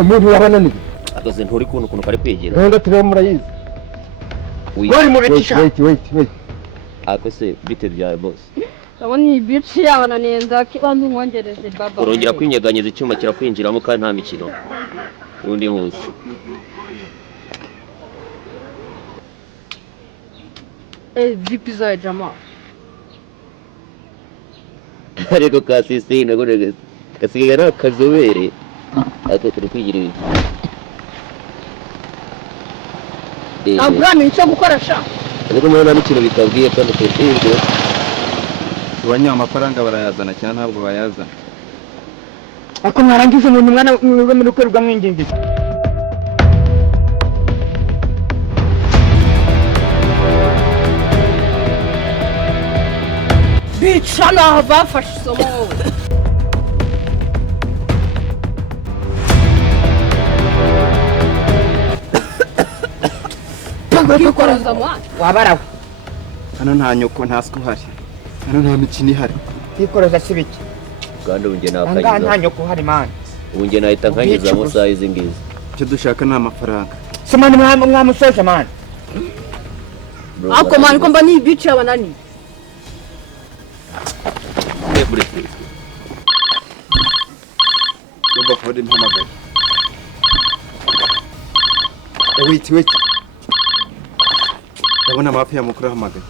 umuntu yabananiye akaze nturi kuntu kare kwegera nonda tube murayizi wari mu bicisha wait akose bite bya boss aboni bici yabananiye ndakibanza umwongereze baba urongera kwinyeganyeza icyuma kirakwinjiramo kandi nta mikino undi munsi vipi za jamaa ariko kasisi nagorege kasigara kazobere ate turi kwigira ibi abwami nicyo gukoresha ariko mwana n'ikintu bitabwiye kandi twinjira abanya amafaranga barayazana cyane ntabwo bayazana ako mwarangize umuntu mwana mwiwe muri kwerwa mwingingiza bica naho bafashe isomo wowe kwikoroza mwana wabarawe hano nta nyoko nta siko hari hano nta mikino ihari kwikoroza sibiki kandi unge anga nakanyiza nta nyoko hari man unge nahita nkanyiza mu saa izi ngizi icyo dushaka ni amafaranga simani mwamusoje man ako mwana ko mba ni bici yabananiye Roba Ford impamagaye wait ndabona amafi ya mukuru ahamagaye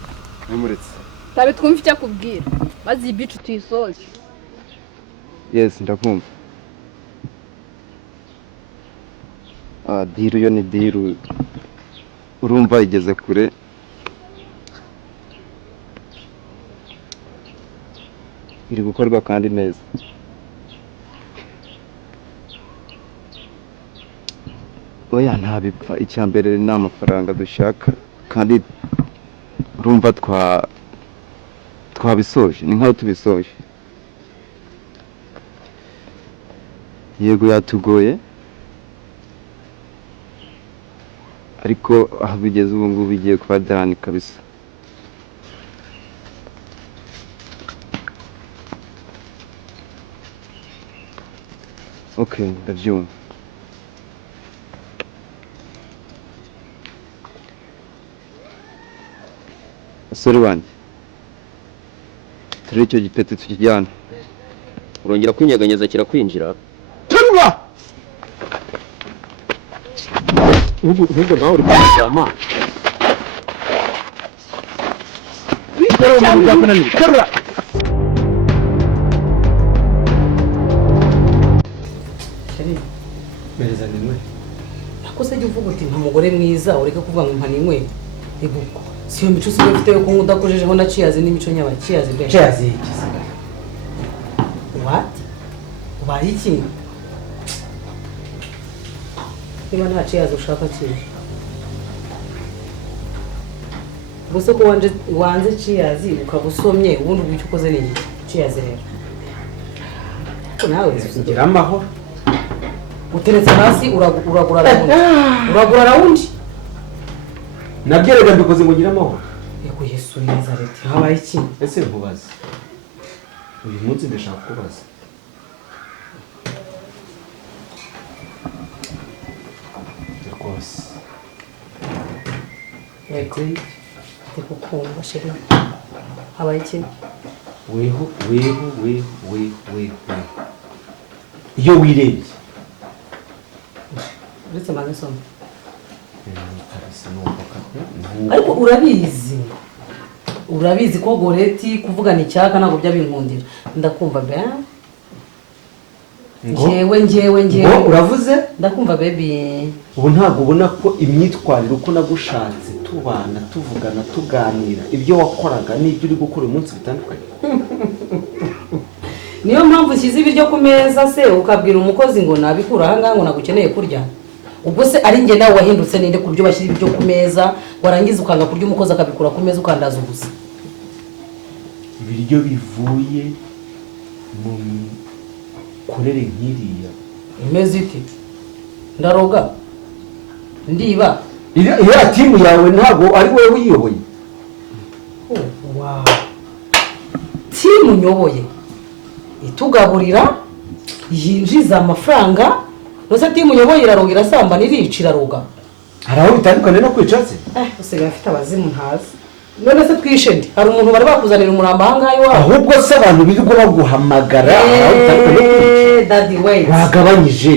namuretse tabe twumva icyo akubwira maze iyi bici tuyisoje yes ndakumva diru yo ni diru urumva igeze kure iri gukorwa kandi neza oya ntabipfa icya mbere ni amafaranga dushaka kandi urumva twabisoje ni nkaho tubisoje yego yatugoye ariko aho bigeze ubu ngubu bigiye kuba dani kabisa okay ndabyumva basore banjye turi icyo gipete tukijyana urongera kwinyeganyeza kirakwinjira turwa ahubwo nawe uri kujyama turwa mereza nimwe akose jya uvuga uti nta mugore mwiza ureke kuvuga ngo mpa nimwe iguko siyo mico usigaye ufite yo kunywa udakojejeho na ciyazi n'imico nyaba ciyazi be cheers what ubaye iki niba nta ciyazi ushaka kiri gusa ko wanze ciyazi ukaba usomye ubundi ubwo icyo ukoze ni iki ciyazi rero ko nawe gira amahoro uteretse hasi uragura rawundi nabyerega mbikoze ngo gira amahoro yego Yesu ni Nazareti habaye iki ese nkubaze uyu munsi ndashaka kubaza rwose yego ndikukumva sheri habaye iki weho iyo wirebye uretse maze soma kabisa n'ubwoka ariko urabizi ko goreti kuvugana icyaka ntabwo byabinkundira ndakumva be njyewe uravuze ndakumva baby ubu ntabwo ubona ko imyitwarire uko nagushatse tubana tuvugana tuganira ibyo wakoraga n'ibyo uri gukora uyu munsi bitandukanye niyo mpamvu ushyize ibiryo ku meza se ukabwira umukozi ngo nabikura aha ngaha ngo nagukeneye kurya ubwo se ari njye nawe wahindutse ninde ku buryo bashyira ibiryo ku meza warangiza ukanga kurya umukozi akabikura ku meza ukandaza ubusa ibiryo bivuye mu mikorere nk'iriya imeze iti ndaroga ndiba iriya timu yawe ntabwo ari wowe uyiyoboye wow timu nyoboye itugaburira yinjiza amafaranga nose timu yoboye iraroga irasamba nirica iraroga hari aho bitandukanye no kwica se usigaye afite abazimu ntazi none se twishe ndi hari umuntu bari bakuzanira umuramba ahangaha iwawe ahubwo se abantu birirwa baguhamagara hari aho bitandukanye no kwica daddy wait bagabanyije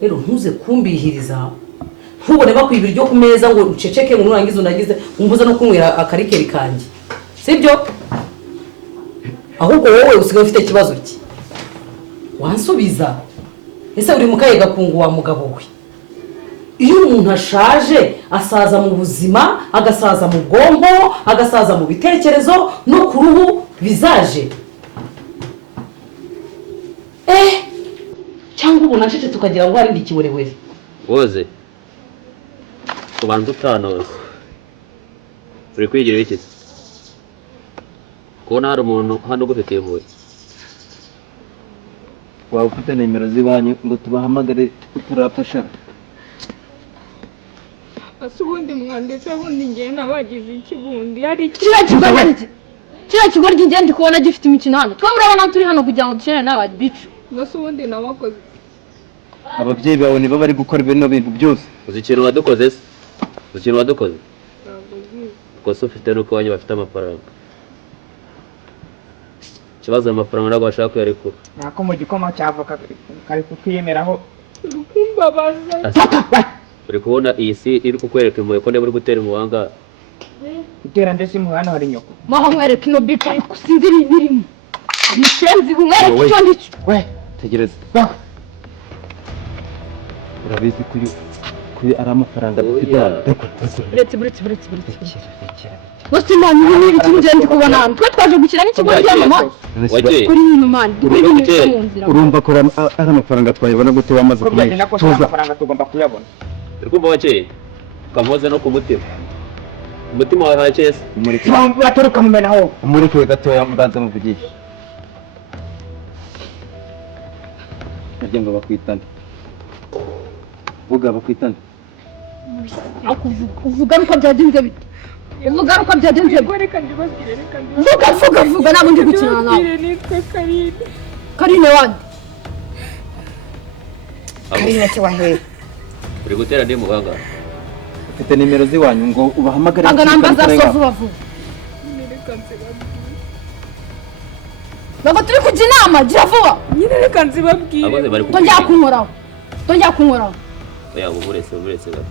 rero ntuze kumbihiriza ntubone bakwiba ibiryo ku meza ngo uceceke ngo nurangize unagize umbuza no kunywera akarikeri kanjye sibyo ahubwo wowe usigaye ufite ikibazo ki wansubiza ese uri mukaye gakungu wa mugabo we iyo umuntu ashaje asaza mu buzima agasaza mu bwonko agasaza mu bitekerezo no ku ruhu bizaje cyangwa ubu nacece tukagira ngo hari ikiwerewere woze ubanza utanoze uri kwigira iki kubona hari umuntu hano ugufitiye impuhwe waba ufite nimero z'ibanyu ngo tubahamagare turafasha ase ubundi mwanditse ubundi ngenda bagize ikibundi hari kiriya kigo ry'ingenzi kubona gifite imikino hano twe murabona turi hano kugira ngo dukenere n'abadi bicu ase ubundi nabakoze ababyeyi bawe nibo bari gukora bino bintu byose uzi ikintu wadukoze se uzi ikintu wadukoze rwose ufite nuko iwanyu bafite amafaranga ikibazo amafaranga ntabwo bashaka kuyarekura nako mu gikoma cyavoka kari kutwiyemeraho urukumbabaza uri kubona iyi si iri kukwereka impuhwe ko niba uri gutera umuhanga gutera ndetse mu hano hari nyoko maho mwereka ino bica ariko sinzi ibirimo amusenzi bumwereka icyo ndicyo we tegereza urabizi kuri ari amafaranga dufite buretse bose mani ibintu bikiri ngende kubona hano twe twaje gukina n'ikigo ry'amamara wagiye kuri hino mani dukora ibintu byo mu nzira urumva ko ari amafaranga twayabona gute wamaze kumenya tuza amafaranga tugomba kuyabona uri kumva wakeye ukamuhoza no ku mutima umutima wawe hakeye se baturuka mumenaho umureke gatoya mbanza muvugisha naryo ngo bakwitane vuga bakwitane uvuga nuko byagenze bite uvuga nuko byagenze vuga ntabwo ndi gukina nawe Karine wandi Karine kiwahe uri gutera ndi muhanga ufite nimero z'iwanyu ngo ubahamagare anga namba za so vuba Bago turi kujya inama gira vuba nyine reka nzibabwire tonjya kunkoraho oya umurese gato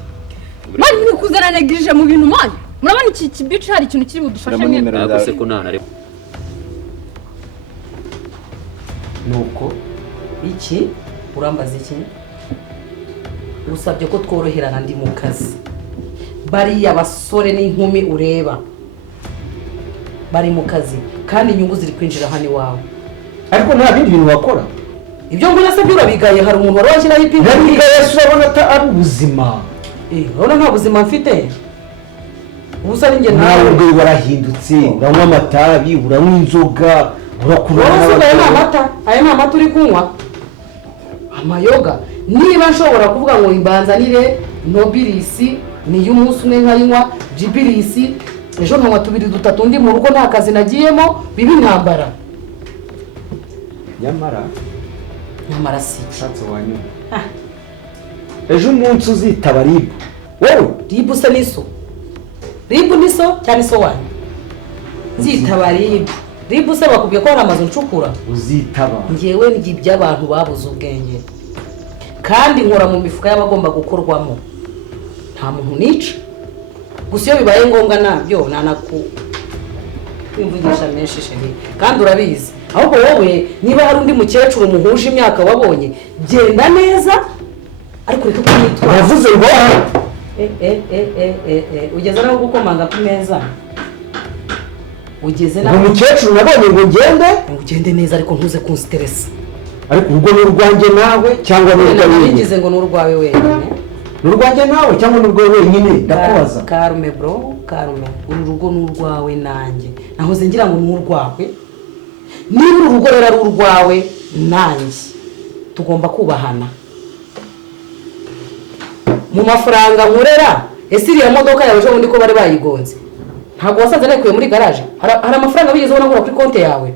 mani muri kuzana negirije mu bintu mani murabona iki kibici hari ikintu kiri budufashe mwe naguse ko nana ariko nuko iki urambaza iki usabye ko tworoherana ndi mu kazi bariya basore n'inkumi ureba bari mu kazi kandi inyungu ziri kwinjira hano iwawe ariko nta bindi bintu wakora ibyo ngura se byurabigaye hari umuntu wari washyiraho ipingu ntabigaye urabona ari ubuzima urabona nta buzima mfite ubusa ni njye nawe ubwo warahindutse uranywa amatabi uranywa inzoga urakura aya ni amata uri kunywa amayoga niba nshobora kuvuga ngo imbanzanire nobirisi niyo umunsi umwe nkayinywa jibirisi ejo nkanywa tubiri dutatu ndi mu rugo nta kazi nagiyemo biba intambara nyamara si ushatse wanyuma ejo umunsi uzitaba ribu wowe ribu se niso ribu niso cyane iso wanyu nzitaba ribu se bakubwiye ko hari amazu ncukura uzitaba ngewe ngi by'abantu babuze ubwenge kandi nkora mu mifuka y'abagomba gukorwamo nta muntu nica gusa iyo bibaye ngombwa nabyo kwimvugisha menshi sheri kandi urabizi ahubwo wowe niba hari undi mukecuru muhuje imyaka wabonye genda neza ariko reka kumwitwara uravuze ngo ugeze naho gukomanga ku meza ugeze naho umukecuru nabonye ngo ugende neza ariko ntuze kunsiteresa ariko urwo ni urwanjye nawe cyangwa ni urwawe wenyine nigeze ngo ni urwawe wenyine ni urwanjye nawe cyangwa ni urwawe wenyine ndakubaza karume bro karume uru rugo ni urwawe nanjye nahoze ngira ngo ni urwawe niba uru rugo rero ari urwawe nanjye tugomba kubahana mu mafaranga nkorera ese iriya modoka yawe ejo bundi ko bari bayigonze ntabwo wasanze nayikuye muri garaje hari amafaranga bigeze ubona kuri konti yawe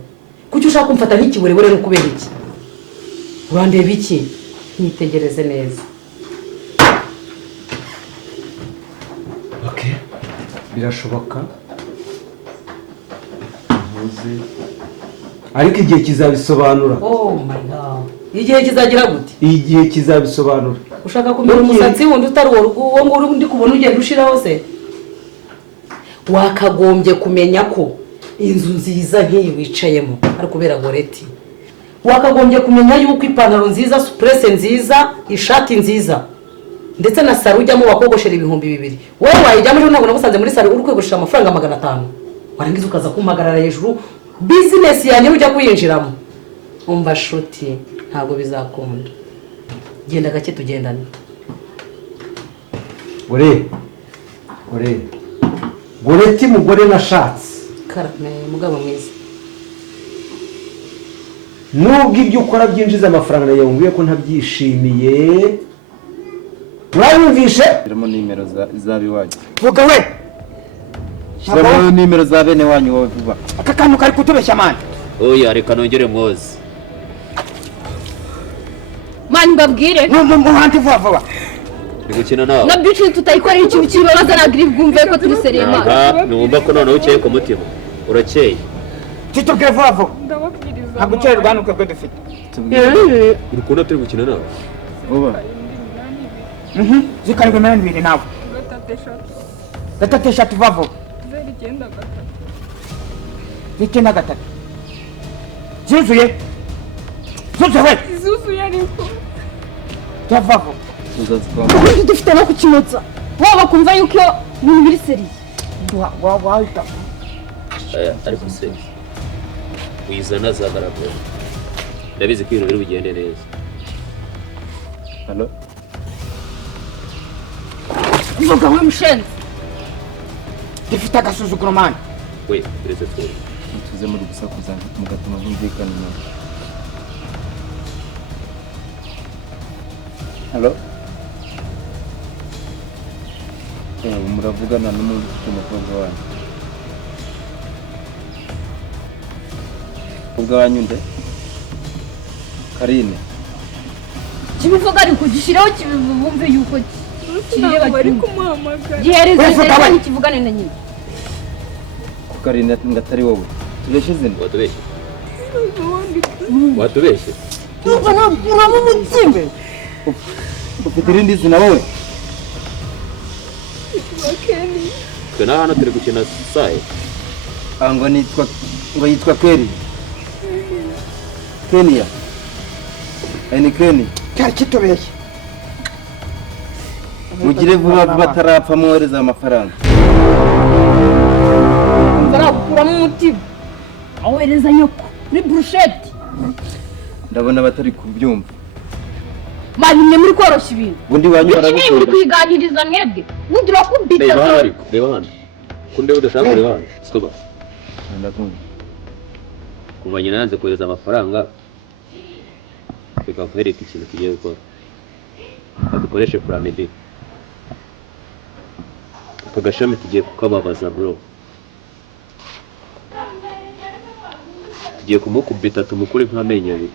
kuki ushaka kumfata nk'ikiburebure no kubera iki urandeba iki nyitegereze neza. Okay, birashoboka ntuzi ariko igihe kizabisobanura. Oh my god, igihe kizagira gute? Igihe kizabisobanura. Ushaka kumenya umusatsi wundi utari uwo nguri undi kubona ugenda ushiraho se? Wakagombye kumenya ko inzu nziza nk'iyi wicayemo ari kubera Goreti. Wakagombye kumenya yuko ipantaro nziza, supresse nziza, ishati nziza ndetse na saro ujyamo wakogoshera 2,000. Wowe wayijyamo ejo ntabwo nagusanze muri saro uri kwegoshera amafaranga 500. Warangiza ukaza kumpagarara hejuru business yanjye ujya kuyinjiramo. Umva shuti ntabwo bizakunda. Genda gake tugendane. Goreti mugore nashatse. Karame mugabo mwiza. Nubwo ibyo ukora byinjiza amafaranga yawe nguye ko ntabyishimiye. Urayumvishe? Irimo nimero zabi wanyu. vuga we Shiramo nimero za bene wanyu wowe vuba. aka kantu kari kutubeshya mani. oya reka nongere mwoze. mani mbabwire muhanti vuba Ndi gukina nawe. na bicu tutayikorera ikintu kibabaza na grip bwumve ko turi seriye mani. Aha numva ko noneho ukeye ku mutima. Urakeye. titubwire vuba Ndababwiriza. ntabwo ucere rwanuka bwo dufite. Urukundo turi gukina nawe. Vuba. zikarindwi na 2 nawe 3 vuba 9 zuzuye we Zuzuye ariko. vuba Uzazikoma. Dufite no kukimutsa. Waba kumva yuko ibintu biri seriye. wahita Ariko se. Wizana zagaragara. Ndabizi ko ibintu biri bugende neza. Halo. Vuga we mushenzi. dufite agasuzuguro mani. We, uretse twe. Tuze muri gusakuza mugatuma bumvikana nawe. Halo. Muravugana n'umuntu ufite umukobwa wanyu. Umukobwa wanyu nde? Karine. Kibivuga ariko gishiraho kibumve yuko kireba bari kumuhamagara. gihereza cyane kivugane na nyine. Ko Karine ngatari wowe. Tubeshe zino. Watubeshye. Watubeshye. Uramo umutima. Ufite irindi zina wowe? Twe na hano turi gukina saye. Ngo yitwa Keri. Kenya. Ni Kenya. cyari kitubeshye. Mugire vuba batarapfa mwohereza amafaranga. Barakuramo umutima. Awereza nyoko ni brushette. Ndabona batari kubyumva. Mani mwe muri koroshya ibintu. Bundi wanyu Muri baragukunda. kwiganiriza mwebwe. Nudira kubita. Reba hano ariko, reba hano. Kunde udashaka kureba hano. Stoba. Ndakunda. Kuva nyina yanze kohereza amafaranga. Reka kwereka ikintu kigiye gukora. Adukoreshe plan B. Aka gashami tugiye kukababaza bro. Tugiye kumukubita tumukure nk'amenyo abiri.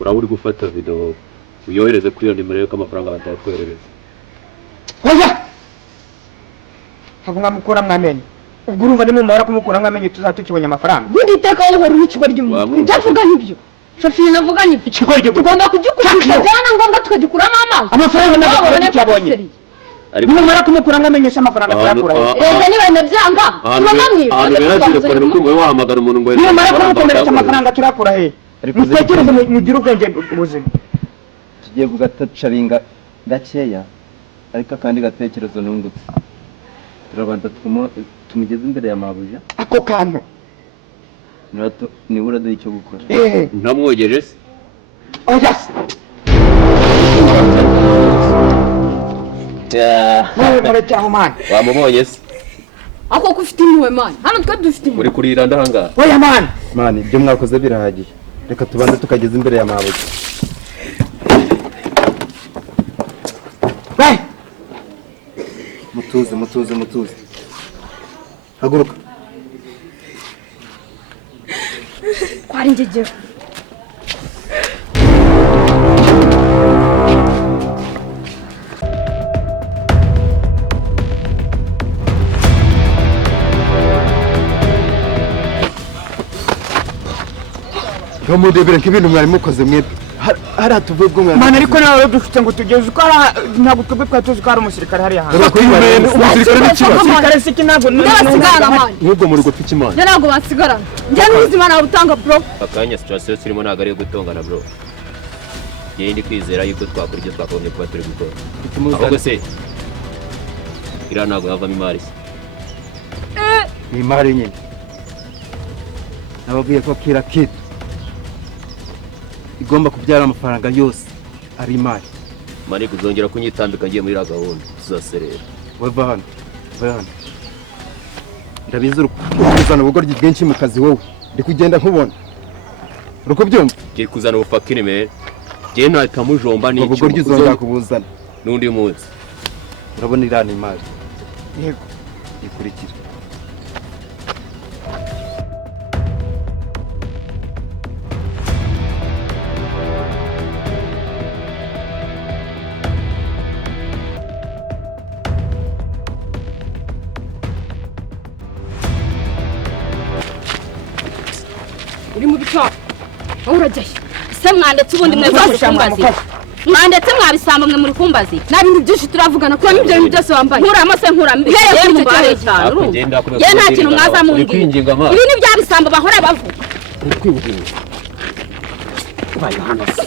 Uraba uri gufata video uyohereze kuri iyo nimero y'uko amafaranga batayatwoherereza. oya ntabwo mwamukura mwamenye. ubwo urumva nimumara kumukura mwamenye tuzatukibonye amafaranga. Bundi iteka wohora urukiko ry'umuntu. Ndavuga nk'ibyo. Sophie navuga nk'ibyo. Tugomba kugikubita byana ngombwa tukagikuramo amazi. amafaranga ntabwo tukibonye. nimumara kumukura mwamenye se amafaranga tuyakura. Reza niba ndabyanga. Ahantu beragiye kureba uko wowe wahamagara umuntu ngo nimumara kumukomeretsa amafaranga tuyakura he. mutekereze mugire ubwenge ubuzima. Tugiye kugatacaringa gakeya ariko akandi gatekerezo nungutse. Turabanza tumugeze imbere ya mabuja. ako kantu Nibura duhe icyo gukora. ntamwogeje se. oya murekeraho mani. Wamubonye se. Ako kufite impuhwe mani. Hano twe dufite impuhwe. Uri kurira ndahanga. oya mani. Mani ibyo mwakoze birahagije. Reka tubanze tukageze imbere ya mabuja. Mutuze. Haguruka. Kwari ingegero. kamudebere nk'ibintu mwari mukoze mwebwe hari atuvuye bwo mwari mana ariko nawe dufite ngo tugeze uko ntabwo twebwe twari tuzi ko hari umusirikare hariya hanze umusirikare n'ikibazo umusirikare si iki ntabwo ndabasigara mani nk'ubwo muri gupfa ikimana njye ntabwo bansigarana njye n'ubuzima nawe butanga bro akanya situation turimo ntabwo ari iyo gutongana bro njye ndi kwizera yuko twakora ibyo twakagombye kuba turi gukora ahubwo se iriya ntabwo havamo imari se ni imari nyine nababwiye ko kira kitu igomba kubyara amafaranga yose ari imari mani kuzongera kunyitambika ngiye muri iriya gahunda tuzaserera weva hano ndabizi urukuzana ubugoryi bwinshi mu kazi wowe ndi kugenda nkubona uri kubyumva ngiye kuzana ubufakire mere ngiye ntakamujomba n'icyo ubugoryi uzongera kubuzana n'undi munsi urabona iriya ni imari yego ikurikira uri mu bicaho wowe urajyayo ese mwandetse ubundi mwe bose kumbazi mwandetse mwabisamba mwe muri kumbazi nta bintu byinshi turavugana kuba n'ibyo bintu byose wambaye nkuramo se nkuramo yewe mumbaye cyane urumva ye nta kintu mwazamumbwira ibi ni bya bisambo bahora bavuga ubaye hano se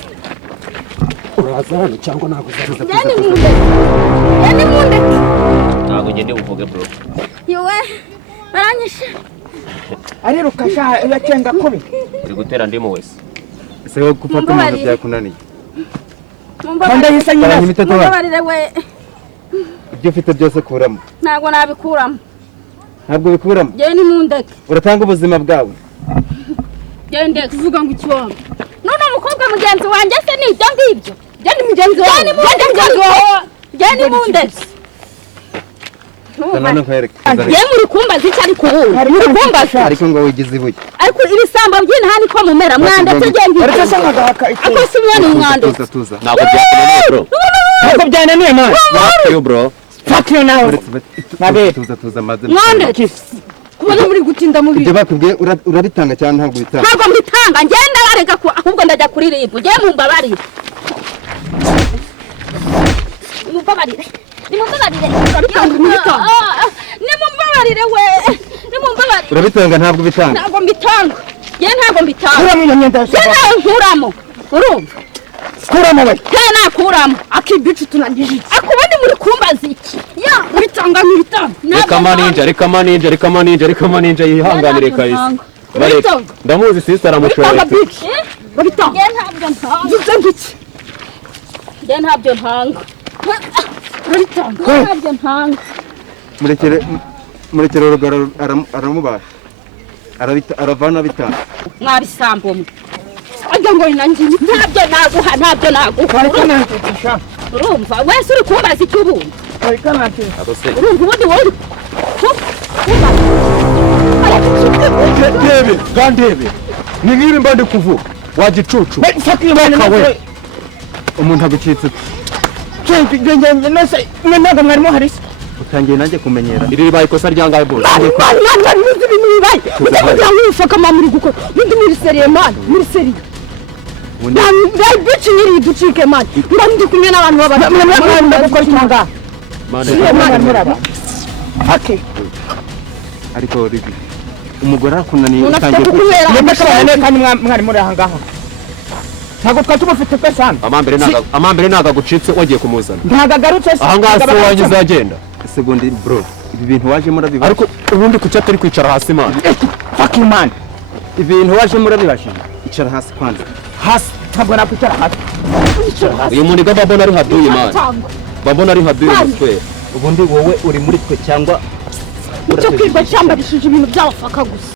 uraza hano cyangwa ntabwo uzaza yani munde ntabwo ngende buvuge bro yewe baranyishe ariruka sha yacenga kubi uri gutera ndimo wese ese wowe gufata umuntu byakunaniye Manda yisa nyina mumbabarire we ibyo ufite byose kuramo ntabwo nabikuramo ntabwo bikuramo yewe ni mundeke uratanga ubuzima bwawe yewe ndeke uvuga ngo ikiwambo none umukobwa mugenzi wanjye se ni ibyo ngibyo je ni mugenzi wawe je ni mundeke Tanana nkwereke ye muri kumbaza icyo ari kubundi muri kumbaza ariko ngo wigize ibuye ariko ibisambo by'intani ko mumera mwandetse genge ariko se nkagahaka ako si mwana mwandetse tuza ntabwo byakunaniye bro ntabwo byananiye man fuck you bro fuck you now Nabe. tuza maze mwandetse kubona muri gutinda mu ibyo bintu bakubwiye urabitanga cyane ntabwo bitanga ntabwo mbitanga ngenda bareka ahubwo ndajya kuri ribu ngiye mumbabarire mumbabarire nimumbabarire nimumbabarire we nimumbabarire urabitanga ntabwo bitanga ntabwo mbitanga ye ntabwo mbitanga kuramo iyo myenda yose ye ntawe nkuramo urumva kuramo we he nakuramo akibicu tunangije akubundi muri kumbaza iki ya bitanga n'ibitanga reka maninja yihanganire kahise ndamuzi sister aramushora babitanga ye ntabyo ntanga ngize ngiki ye ntabyo ntanga ntabyo ntanga murekere urugaro aramubasha aravana bitanga mwabisambo mwe ajya ngo nanjye ntabyo naguha ntabyo naguha urumva wese uri kumbaza icyo ubundi urumva ubundi wowe gandebe ni nk'ibi mba ndi kuvuga wagicucu umuntu agucitse ntabwo mwarimo hari se utangiye nanjye kumenyera iri ribaye ikosa ryangaye bose kugira ngo ufaka mama uri gukora undi muri seriye mani muri seriye bari bici nyiri ducike mani mba ndi kumwe n'abantu gukora icyanga ariko ribi umugore akunaniye utangiye kukubera kandi mwari muri aha ngaha ntabwo twari tumufite twese hano amambere ntabwo agucitse wagiye kumuzana ntabwo agarutse se aha ngaha se wangize agenda segondi bro ibi bintu waje murabiba ariko ubundi kuki atari kwicara hasi man fuck you man ibintu waje murabibashije icara hasi kwanza hasi ntabwo nakwicara hasi uyu muniga babona ari haduye man babona ari haduye mutwe ubundi wowe uri muri twe cyangwa icyo kwirwa cyambarishije ibintu by'abafaka gusa